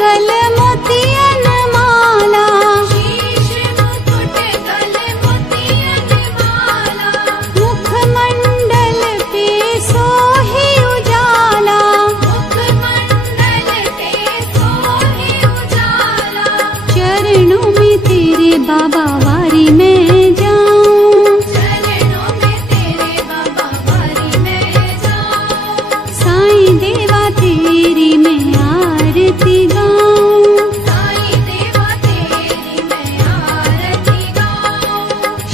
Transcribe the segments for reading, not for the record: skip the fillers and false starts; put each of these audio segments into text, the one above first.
गल मोतियन माला, शीश मुकुट गल मोतियन माला, मुखमंडल पे सोहे उजाला, मुखमंडल पे सोहे उजाला, चरणों में तेरे बाबा वारी में जाऊं, चरणों में तेरे बाबा वारी में जाऊं, साईं देवा तेरी मैं आरती गाऊं, साईं देवा तेरी मैं आरती गाऊं,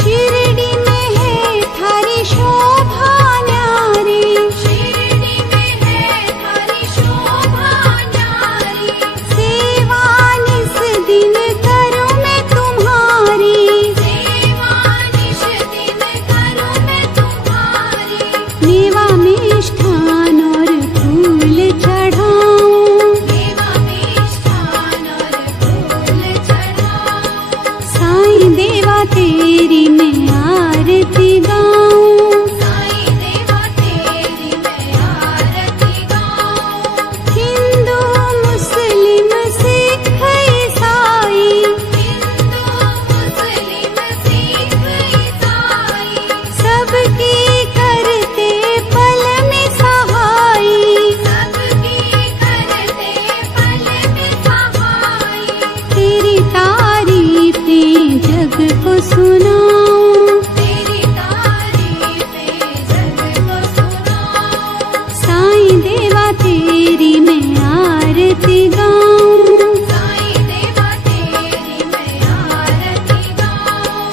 शिरडी में है थारी शोभा न्यारी, शिरडी में है थारी शोभा न्यारी, सेवा निस दिन करूं मैं तुम्हारी, सेवा निश दिन करूं मैं तुम्हारी, मेवा मिष्ठान और फूल चढ़ाऊं, देवा मिष्ठान और फूल चढ़ाऊं, साईं देवा तेरी मैं आरती गाऊं, साईं देवा तेरी मैं आरती गाऊं, हिंदू मुस्लिम सिख ईसाई, हिंदू मुस्लिम सिख ईसाई, सबकी करते पल में सहाई, सबकी करते पल में सहाई, तेरी तारीफें जग को सुनाऊं, तेरी तारीफें जग को सुनाऊं, साईं देवा तेरी मैं आरती गाऊं, साईं देवा तेरी मैं आरती गाऊं,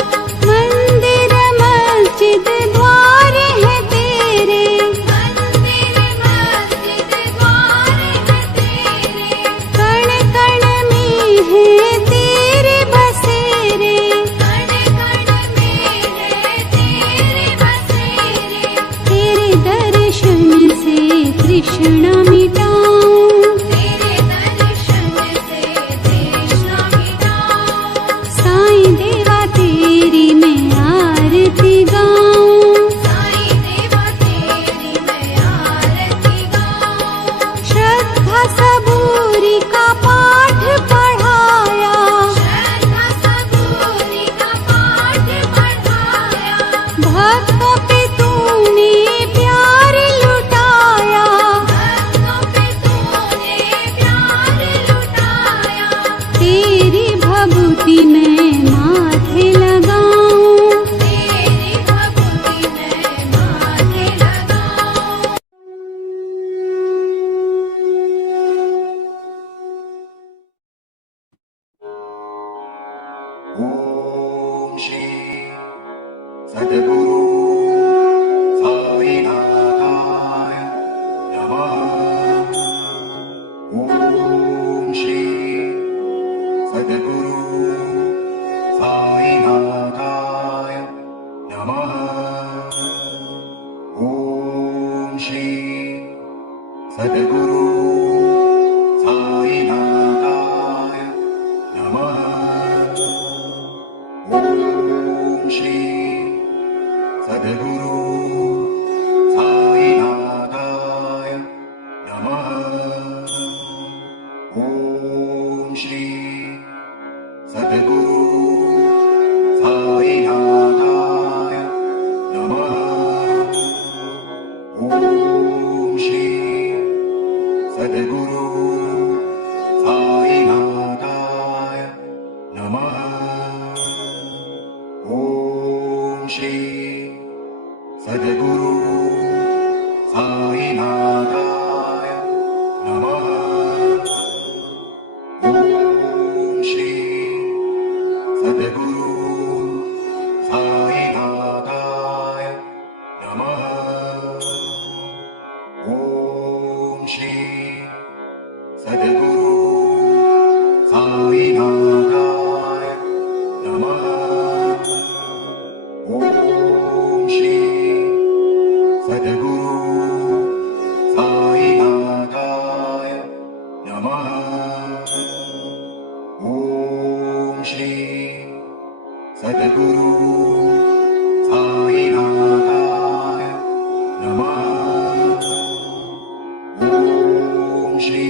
मंदिर मस्जिद द्वार है तेरे, मंदिर मस्जिद द्वार है तेरे, कण कण में है तेरे बसेरे, कण कण में है तेरे बसेरे, तेरे दर्शन से तृष्णा मिटाऊं, तेरे दर्शन से तृष्णा मिटाऊं, साईं देवा तेरी मैं आरती गाऊं, साईं देवा तेरी मैं आरती गाऊं, श्रद्धा सबूरी का पाठ पढ़ाया, श्रद्धा सबूरी का पाठ पढ़ाया, भक्तों पे तूने प्यार लुटाया, भक्तों पे तूने प्यार लुटाया, तेरी भभूति में माथे लगाऊं, तेरी भक्ति में माथे लगाऊं, ॐ श्री सद्गुरु साईनाथाय नमः। ॐ श्री सद्गुरु साईनाथाय नमः। ॐ श्री सद्गुरु साईनाथाय नमः। ॐ श्री सद्गुरु साईनाथाय नमः। ॐ श्री सद्गुरु साईनाथाय नमः। ॐ श्री सद्गुरु साईनाथाय नमः। ॐ श्री सद्गुरु साईनाथाय नमः। ॐ श्री सद्गुरु साईनाथाय नमः। ॐ श्री सद्गुरु साईनाथाय नमः। ॐ श्री सद्गुरु साईनाथाय नमः। ॐ श्री सद्गुरु साईनाथाय नमः। ॐ श्री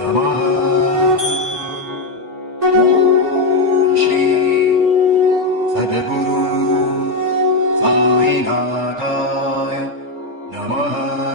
Namaha.